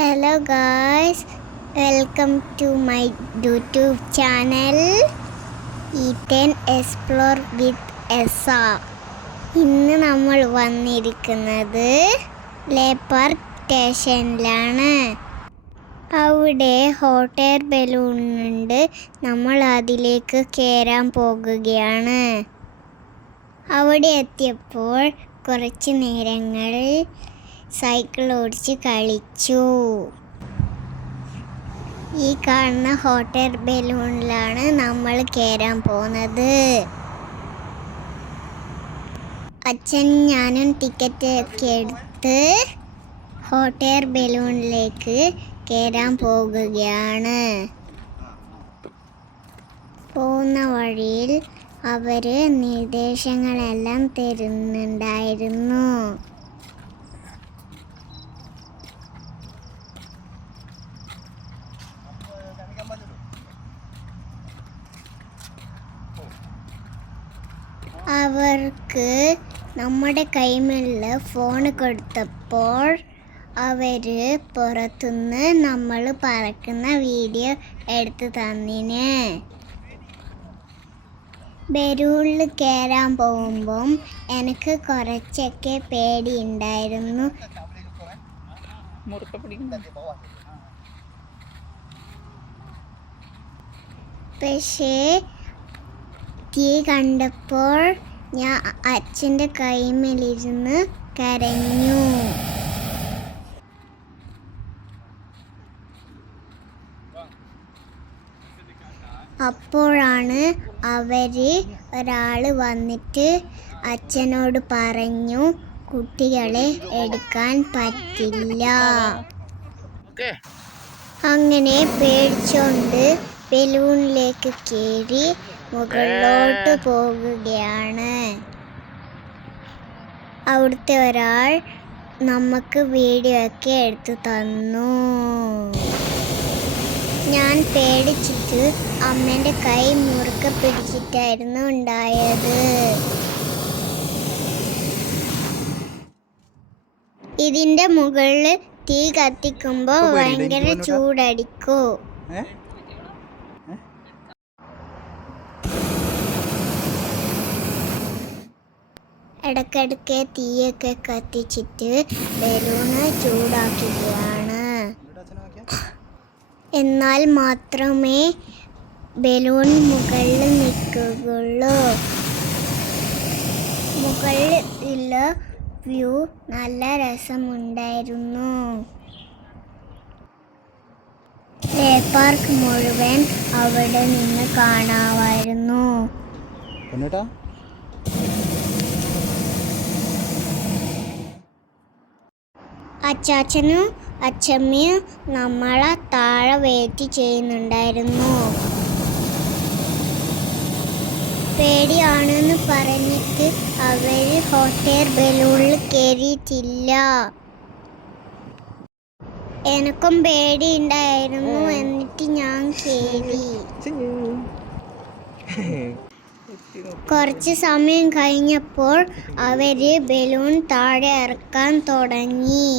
Hello guys, welcome to my YouTube channel Ethan Explore with Essa. ഇന്ന് നമ്മൾ വന്നിരിക്കുന്നത് ലേ park സ്റ്റേഷനിലാണ്. അവിടെ ഹോട്ട് എയർ ബലൂൺ ഉണ്ട്. നമ്മൾ അതിലേക്ക് കയറാൻ പോകുകയാണ്. അവിടെ എത്തിയപ്പോൾ കുറച്ച് നേരങ്ങൾ സൈക്കിൾ ഓടിച്ച് കളിച്ചു. ഈ കാണുന്ന ഹോട്ട് എയർ ബലൂണിലാണ് നമ്മൾ കയറാൻ പോകുന്നത്. അച്ഛൻ ഞാനും ടിക്കറ്റ് ഒക്കെ എടുത്ത് ഹോട്ട് എയർ ബലൂണിലേക്ക് കയറാൻ പോകുകയാണ്. പോകുന്ന വഴിയിൽ അവർ നിർദ്ദേശങ്ങളെല്ലാം തരുന്നുണ്ടായിരുന്നു. അവർക്ക് നമ്മുടെ കൈമുള്ള ഫോൺ കൊടുത്തപ്പോൾ അവർ പുറത്തുനിന്ന് നമ്മൾ പറക്കുന്ന വീഡിയോ എടുത്ത് തന്നിന്. ബലൂണിൽ കയറാൻ പോകുമ്പം എനിക്ക് കുറച്ചൊക്കെ പേടിയുണ്ടായിരുന്നു. പക്ഷേ തീ കണ്ടപ്പോൾ ഞാൻ അച്ഛൻ്റെ കൈമേലിരുന്ന് കരഞ്ഞു. അപ്പോഴാണ് ഒരാൾ വന്നിട്ട് അച്ഛനോട് പറഞ്ഞു, കുട്ടികളെ എടുക്കാൻ പറ്റില്ല. അങ്ങനെ പേടിച്ചോണ്ട് ബലൂണിലേക്ക് കയറി മുകളിലോട്ട് പോകുകയാണ്. അവിടുത്തെ ഒരാൾ നമുക്ക് വീഡിയോ ഒക്കെ എടുത്തു തന്നു. ഞാൻ പേടിച്ചിട്ട് അമ്മേൻ്റെ കൈ മുറുക്കെ പിടിച്ചിട്ടായിരുന്നു ഉണ്ടായത്. ഇതിൻ്റെ മുകളിൽ തീ കത്തിക്കുമ്പോൾ ഭയങ്കര ചൂടടിക്കൂ. ഇടയ്ക്കിടയ്ക്ക് തീയൊക്കെ കത്തിച്ചിട്ട് ബലൂണ് ചൂടാക്കുകയാണ്. എന്നാൽ മാത്രമേ ബലൂൺ മുകളിൽ നിൽക്കുകയുള്ളൂ. മുകളിലുള്ള വ്യൂ നല്ല രസമുണ്ടായിരുന്നു. ലേ പാർക്ക് മുഴുവൻ അവിടെ നിന്ന് കാണാമായിരുന്നു. അച്ചാച്ചനും അച്ചമ്മയും നമ്മളെ താഴെ വെയിറ്റ് ചെയ്യുന്നുണ്ടായിരുന്നു. പേടിയാണെന്ന് പറഞ്ഞിട്ട് അവർ ഹോട്ട് എയർ ബലൂണിൽ കയറിയിട്ടില്ല. എനിക്കും പേടിയുണ്ടായിരുന്നു, എന്നിട്ട് ഞാൻ കയറി. കുറച്ച് സമയം കഴിഞ്ഞപ്പോൾ അവർ ബലൂൺ താഴെ ഇറക്കാൻ തുടങ്ങി.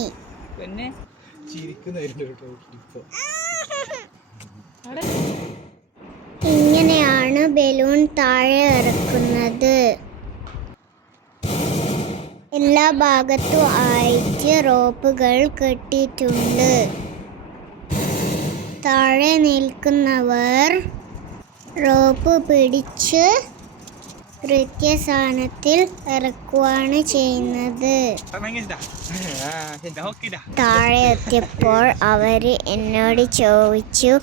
ഇങ്ങനെയാണ് ബലൂൺ താഴെ ഇറക്കുന്നത്. എല്ലാ ഭാഗത്തും ആയിട്ട് റോപ്പുകൾ കെട്ടിയിട്ടുണ്ട്. താഴെ നിൽക്കുന്നവർ റോപ്പ് പിടിച്ച് കൃത്യസ്ഥാനത്തിൽ ഇറക്കുകയാണ് ചെയ്യുന്നത്. താഴെ എത്തിയപ്പോൾ അവർ എന്നോട് ചോദിച്ചു,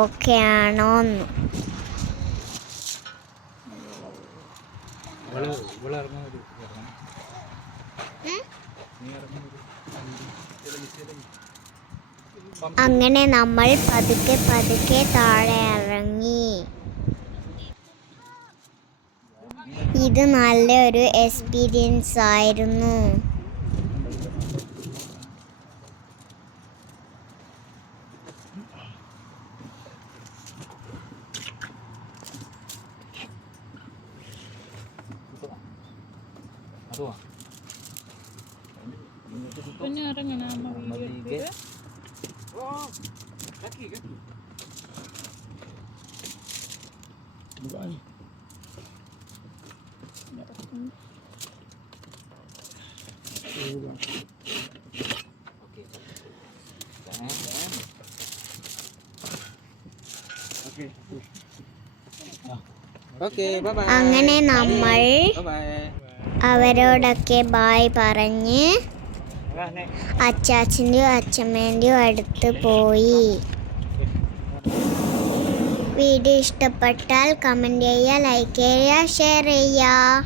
ഓക്കെ ആണോന്ന്. അങ്ങനെ നമ്മൾ പതുക്കെ പതുക്കെ താഴെ ഇറങ്ങി. ഇത് നല്ലൊരു എക്സ്പീരിയൻസ് ആയിരുന്നു. പിന്നെ ഇറങ്ങണം. Oh, kaki. Buka ni. Okey. Jangan. Okey. Okay bye bye. അങ്ങനെ നമ്മൾ ബൈ. അവരോടൊക്കെ ബായ് പറഞ്ഞ് അച്ചാച്ചൻ്റെയും അച്ഛമ്മേൻ്റെയും അടുത്ത് പോയി. വീഡിയോ ഇഷ്ടപ്പെട്ടാൽ കമൻറ്റ് ചെയ്യുക, ലൈക്ക് ചെയ്യുക, ഷെയർ ചെയ്യുക.